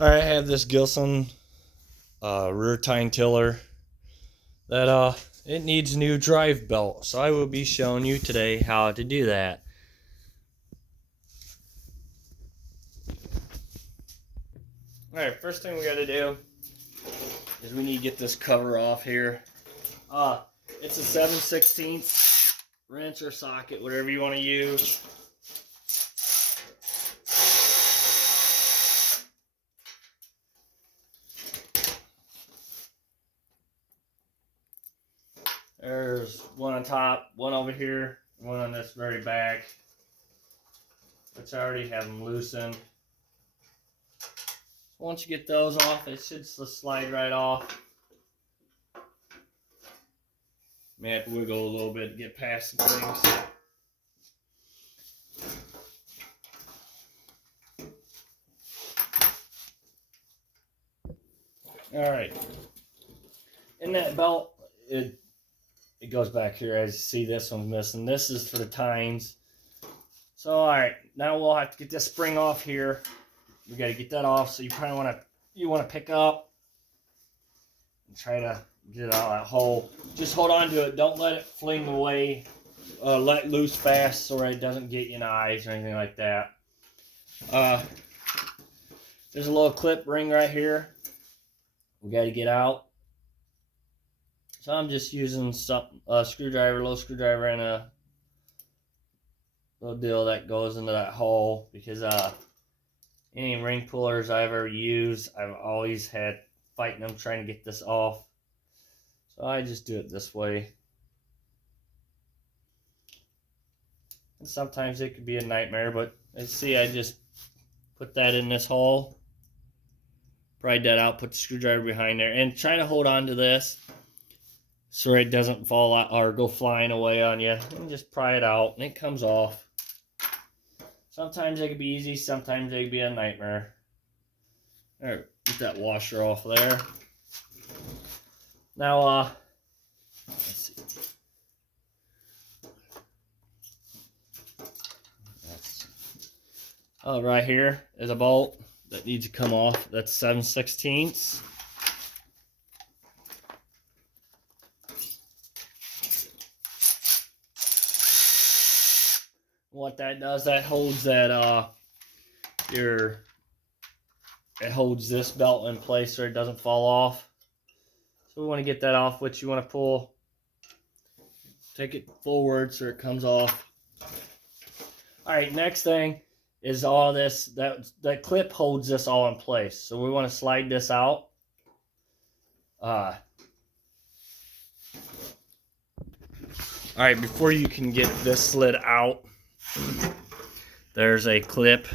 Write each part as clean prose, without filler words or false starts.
Alright, I have this Gilson rear tine tiller that it needs a new drive belt. So I will be showing you today how to do that. Alright, first thing we gotta do is we need to get this cover off here. It's a 7/16 wrench or socket, whatever you want to use. There's one on top, one over here, one on this very back, which I already have them loosened. Once you get those off, it should slide right off. May have to wiggle a little bit to get past some things. Alright. In that belt, it goes back here. As you see, this one's missing. This is for the tines. So, alright, now we'll have to get this spring off here. We got to get that off, so you probably want to pick up and try to get it out of that hole. Just hold on to it. Don't let it fling away. Let it loose fast so it doesn't get you in the eyes or anything like that. There's a little clip ring right here. We got to get out. So I'm just using a screwdriver, little screwdriver, and a little deal that goes into that hole, because any ring pullers I've ever used, I've always had fighting them trying to get this off. So I just do it this way. And sometimes it could be a nightmare, but let's see, I just put that in this hole, pried that out, put the screwdriver behind there, and try to hold on to this so it doesn't fall out or go flying away on you. And just pry it out, and it comes off. Sometimes it can be easy, sometimes it can be a nightmare. Alright, get that washer off there. Now, let's see. Right here is a bolt that needs to come off. That's 7/16. What that does, that holds that it holds this belt in place so it doesn't fall off. So we want to get that off, which you want to pull, take it forward so it comes off. Alright, next thing is all this, that clip holds this all in place. So we want to slide this out. Alright, before you can get this slid out, there's a clip.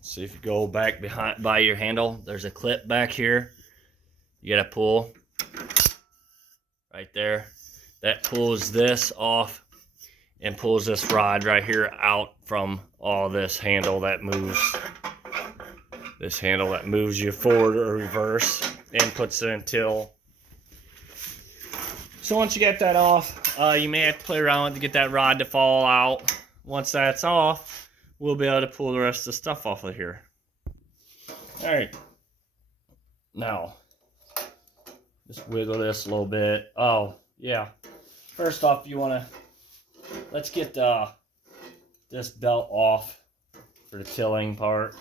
So if you go back behind by your handle, there's a clip back here. You gotta pull right there. That pulls this off and pulls this rod right here out from all this handle that moves. This handle that moves you forward or reverse and puts it in till. So once you get that off, you may have to play around with it to get that rod to fall out. Once that's off, we'll be able to pull the rest of the stuff off of here. Alright. Now, just wiggle this a little bit. Oh, yeah. First off, you want to, let's get this belt off for the tilling part.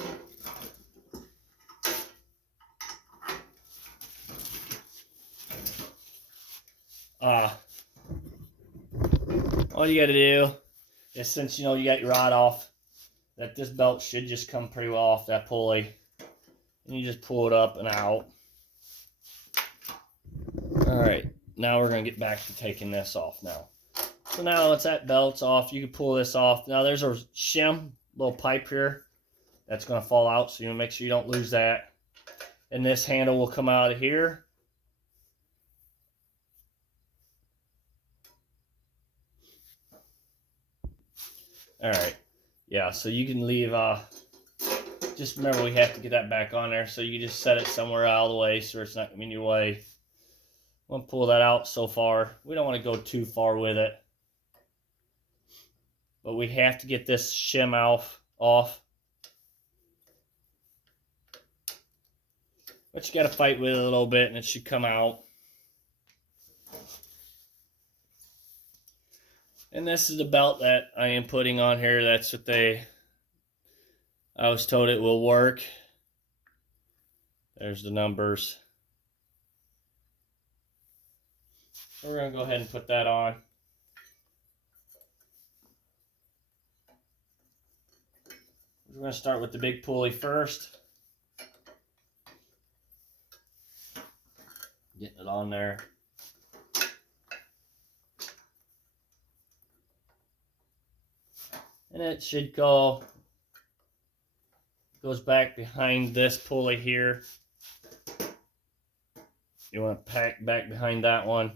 All you got to do is, since you know you got your rod off, that this belt should just come pretty well off that pulley, and you just pull it up and out. Alright, now we're going to get back to taking this off now. So now once that belt's off, you can pull this off. Now there's a shim, little pipe here, that's going to fall out, so you want to make sure you don't lose that. And this handle will come out of here. Alright, yeah, so you can leave, just remember we have to get that back on there, so you just set it somewhere out of the way so it's not going to be in your way. I'm going to pull that out so far. We don't want to go too far with it. But we have to get this shim off. But you got to fight with it a little bit and it should come out. And this is the belt that I am putting on here. That's what I was told it will work. There's the numbers. So we're going to go ahead and put that on. We're going to start with the big pulley first. Getting it on there. And it should goes back behind this pulley here. You want to pack back behind that one.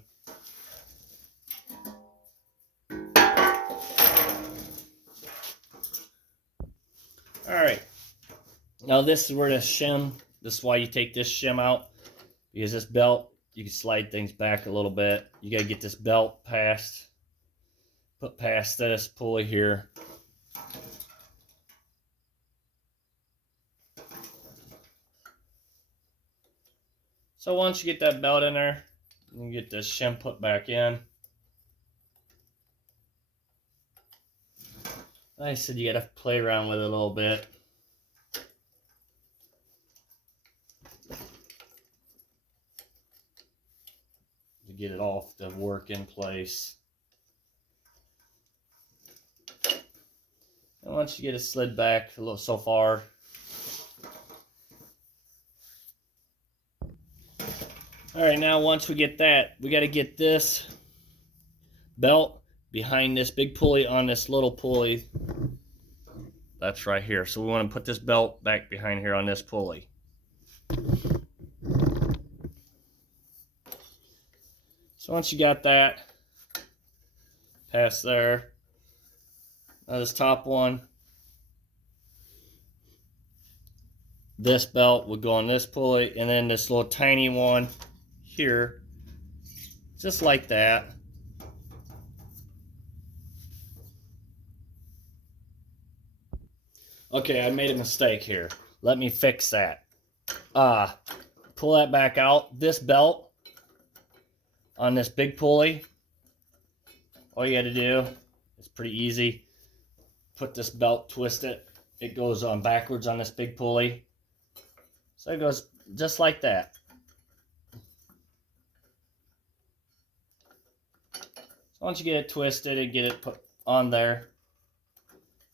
Alright. Now this is where the shim, this is why you take this shim out. Because this belt, you can slide things back a little bit. You got to get this belt put past this pulley here. So once you get that belt in there, you get this shim put back in. Like I said, you got to play around with it a little bit. To get it off to work in place. And once you get it slid back a little so far, alright, now once we get that, we got to get this belt behind this big pulley on this little pulley. That's right here. So we want to put this belt back behind here on this pulley. So once you got that past there, now this top one, this belt would go on this pulley, and then this little tiny one here, just like that. Okay, I made a mistake here. Let me fix that. Pull that back out. This belt on this big pulley, all you got to do, it's pretty easy. Put this belt, twist it. It goes on backwards on this big pulley. So it goes just like that. So once you get it twisted and get it put on there,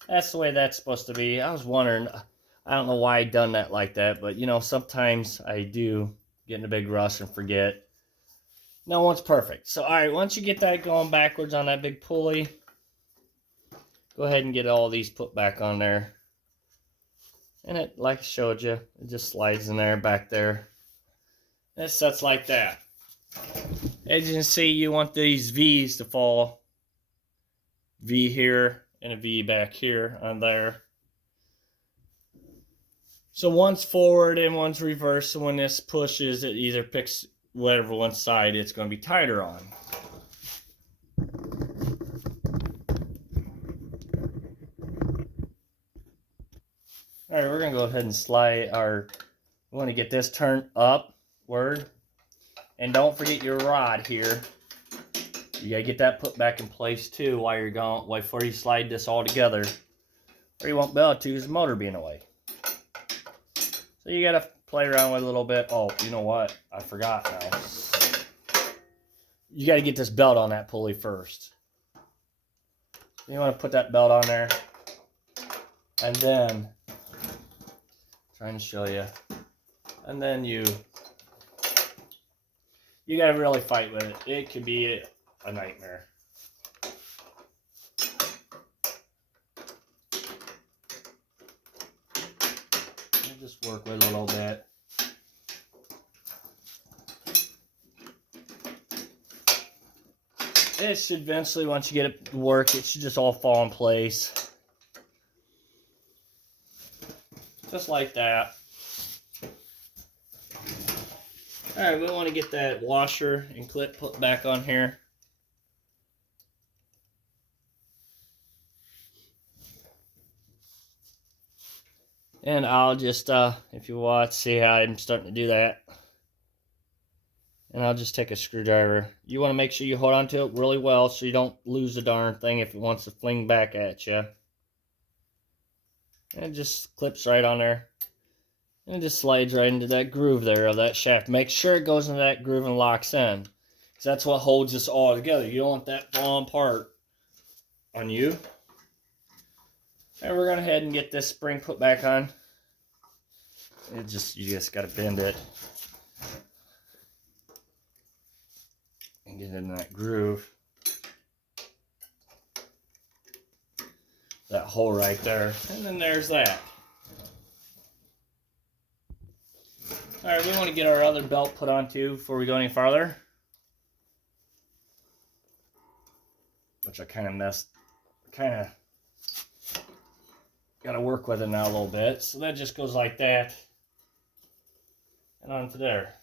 that's the way that's supposed to be. I was wondering, I don't know why I done that like that, but you know, sometimes I do get in a big rush and forget. No one's perfect. So, all right, once you get that going backwards on that big pulley, go ahead and get all these put back on there. And it, like I showed you, it just slides in there, back there. And it sets like that. As you can see, you want these V's to fall. V here and a V back here on there. So one's forward and one's reverse. So when this pushes, it either picks whatever one side it's going to be tighter on. Alright, we're going to go ahead and slide we want to get this turned upward. And don't forget your rod here. You got to get that put back in place too while you're going, before you slide this all together. Or you won't be able to because the motor being away. So you got to play around with it a little bit. Oh, you know what? I forgot now. You got to get this belt on that pulley first. You want to put that belt on there. And then, trying to show you. And then you got to really fight with it. It could be a nightmare. Just work with it a little bit. It should eventually, once you get it to work, it should just all fall in place. Just like that. Alright, we want to get that washer and clip put back on here. And I'll just, if you watch, see how I'm starting to do that. And I'll just take a screwdriver. You want to make sure you hold on to it really well so you don't lose the darn thing if it wants to fling back at you. And it just clips right on there. And it just slides right into that groove there of that shaft. Make sure it goes into that groove and locks in. Because that's what holds this all together. You don't want that falling apart on you. And we're going to head and get this spring put back on. You just got to bend it. And get in that groove. That hole right there. And then there's that. Alright, we want to get our other belt put on too before we go any farther. Which I kind of got to work with it now a little bit. So that just goes like that. And onto there.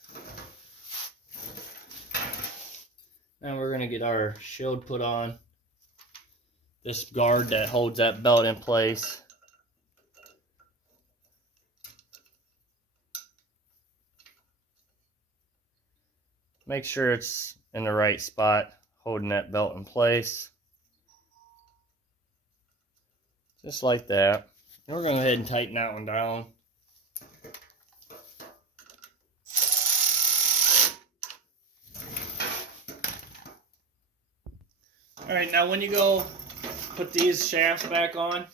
Now we're going to get our shield put on. This guard that holds that belt in place. Make sure it's in the right spot, holding that belt in place. Just like that. And we're going to go ahead and tighten that one down. Alright, now when you go put these shafts back on,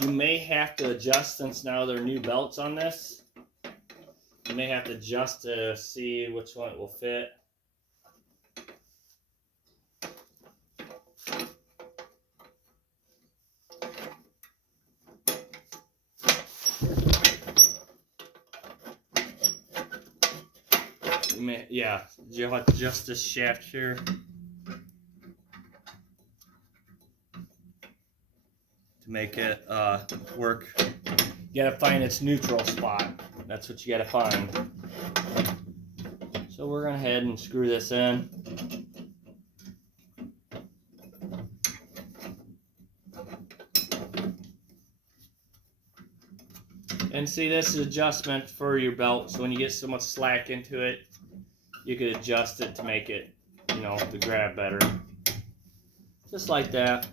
you may have to adjust, since now there are new belts on this. You may have to adjust to see which one it will fit. You'll have to adjust this shaft here. To make it work. You gotta find its neutral spot. That's what you gotta find. So we're gonna head and screw this in. And see, this is adjustment for your belt, so when you get so much slack into it, you could adjust it to make it, to grab better. Just like that.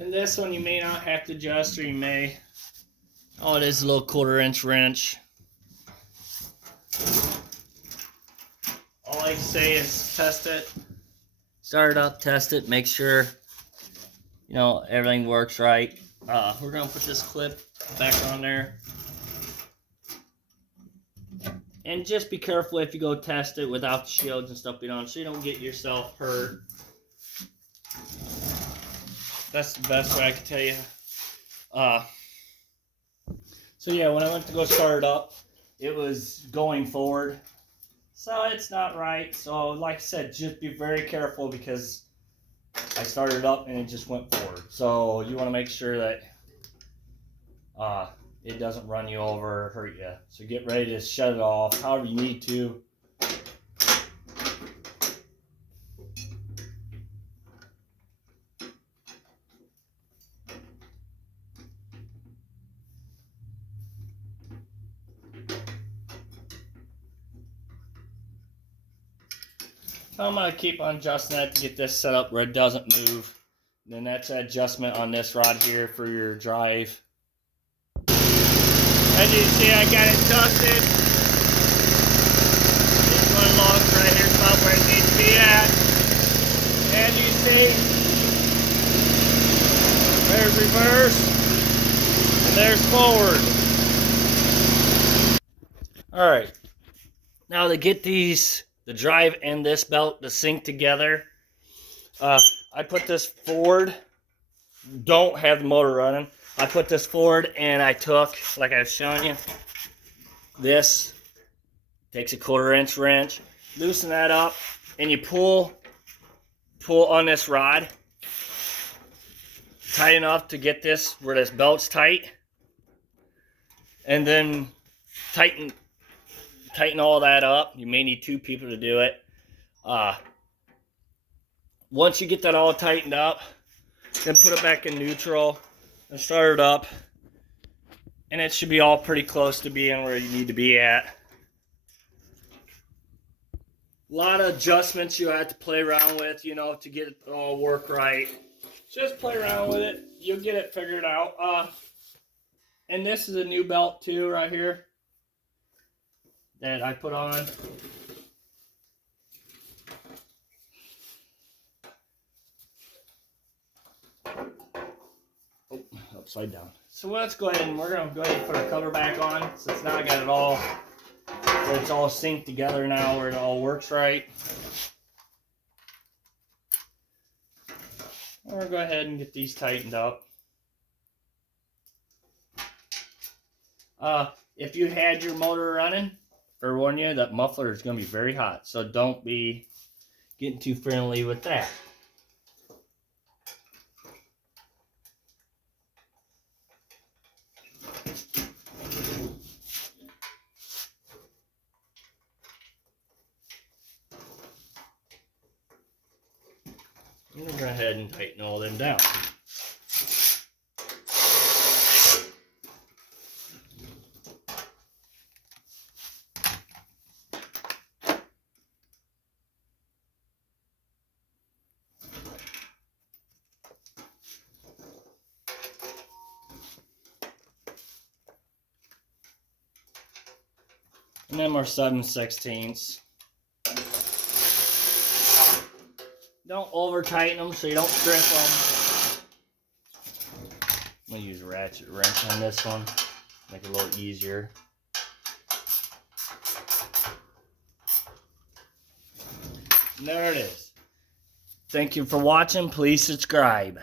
And this one you may not have to adjust, or you may. Oh, it is a little 1/4-inch wrench. All I say is test it. Start it up, test it, make sure everything works right. We're gonna put this clip back on there. And just be careful if you go test it without the shields and stuff on, so you don't get yourself hurt. That's the best way I can tell you. So yeah, when I went to go start it up, it was going forward. So it's not right. So like I said, just be very careful, because I started it up and it just went forward. So you want to make sure that it doesn't run you over or hurt you. So get ready to shut it off however you need to. So I'm going to keep on adjusting that to get this set up where it doesn't move. And then that's an adjustment on this rod here for your drive. As you see, I got it adjusted. This one logs right here about where it needs to be at. And you see, there's reverse, and there's forward. Alright, now to get the drive and this belt to sync together, I put this forward. Don't have the motor running. I put this forward, and I took, like I was showing you, this takes a 1/4-inch wrench, loosen that up, and you pull on this rod tight enough to get this where this belt's tight, and then tighten all that up. You may need 2 people to do it. Once you get that all tightened up, Then put it back in neutral and start it up. And it should be all pretty close to being where you need to be at. A lot of adjustments you have to play around with, you know, to get it to all work right. Just play around with it. You'll get it figured out. And this is a new belt too, right here, that I put on. Oh, upside down. So let's go ahead and we're gonna go ahead and put our cover back on, since now I got it all, it's all synced together now, where it all works right. We're gonna go ahead and get these tightened up. If you had your motor running, forewarn you, that muffler is going to be very hot. So don't be getting too friendly with that. I'm going to go ahead and tighten all them down. And then we're 7/16. Don't over tighten them so you don't strip them. I'm going to use a ratchet wrench on this one, make it a little easier. And there it is. Thank you for watching. Please subscribe.